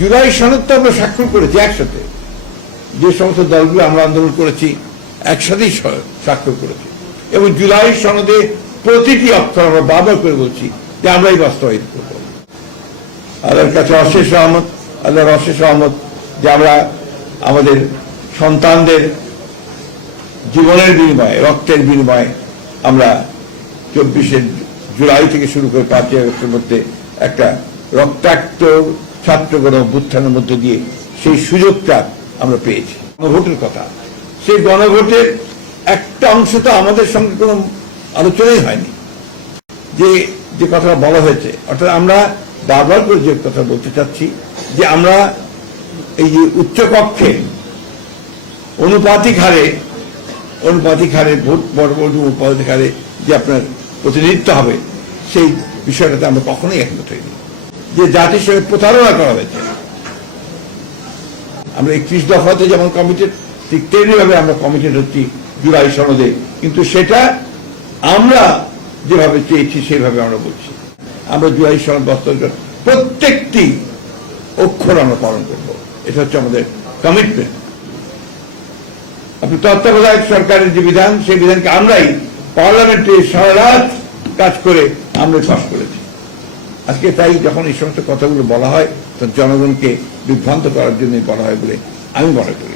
জুলাই সনদ তো আমরা স্বাক্ষর করেছি একসাথে, যে সমস্ত দলগুলো আমরা আন্দোলন করেছি একসাথেই স্বাক্ষর করেছি, এবং জুলাই সনদে প্রতিটি অক্ষর আমরা বারবার করে বলছি যে আমরাই বাস্তবায়িত করব। আল্লাহর কাছে অশেষ রহমত, আল্লাহর অশেষ রহমত যে আমরা আমাদের সন্তানদের জীবনের বিনিময়ে, রক্তের বিনিময়ে আমরা 24শে জুলাই থেকে শুরু করে 5ই আগস্টের মধ্যে একটা রক্তাক্ত ছাত্র গণ অভ্যুত্থানের মধ্যে দিয়ে সেই সুযোগটা আমরা পেয়েছি। গণভোটের কথা, সেই গণভোটের একটা অংশ তো আমাদের সঙ্গে কোনো আলোচনাই হয়নি, যে যে কথাটা বলা হয়েছে। অর্থাৎ আমরা বারবার করে যে কথা বলতে চাচ্ছি যে আমরা এই যে উচ্চকক্ষে অনুপাতিক হারে ভোট পরবর্তী অনুপাতিক হারে যে আপনার প্রতিনিধিত্ব হবে, সেই বিষয়টাতে আমরা কখনোই একমত হইনি। যে জাতির সঙ্গে প্রতারণা করা হয়েছে, আমরা 31 দফাতে যেমন কমিটেড, ঠিক তেমনিভাবে আমরা কমিটেড হচ্ছি জুলাই সনদে, কিন্তু সেটা আমরা যেভাবে চেয়েছি সেভাবে আমরা বলছি। আমরা জুলাই সনদ বাস্তবায়ন প্রত্যেকটি অক্ষর আমরা পালন করব, এটা হচ্ছে আমাদের কমিটমেন্ট। আপনি তত্ত্বাবধায়ক সরকারের যে বিধান, সেই বিধানকে আমরাই পার্লামেন্টে সারা রাত কাজ করে আমরা পাস করেছি। আজকে তাই যখন এই সমস্ত কথাগুলো বলা হয়, তখন জনগণকে বিভ্রান্ত করার জন্য বলা হয় বলে আমি মনে করি।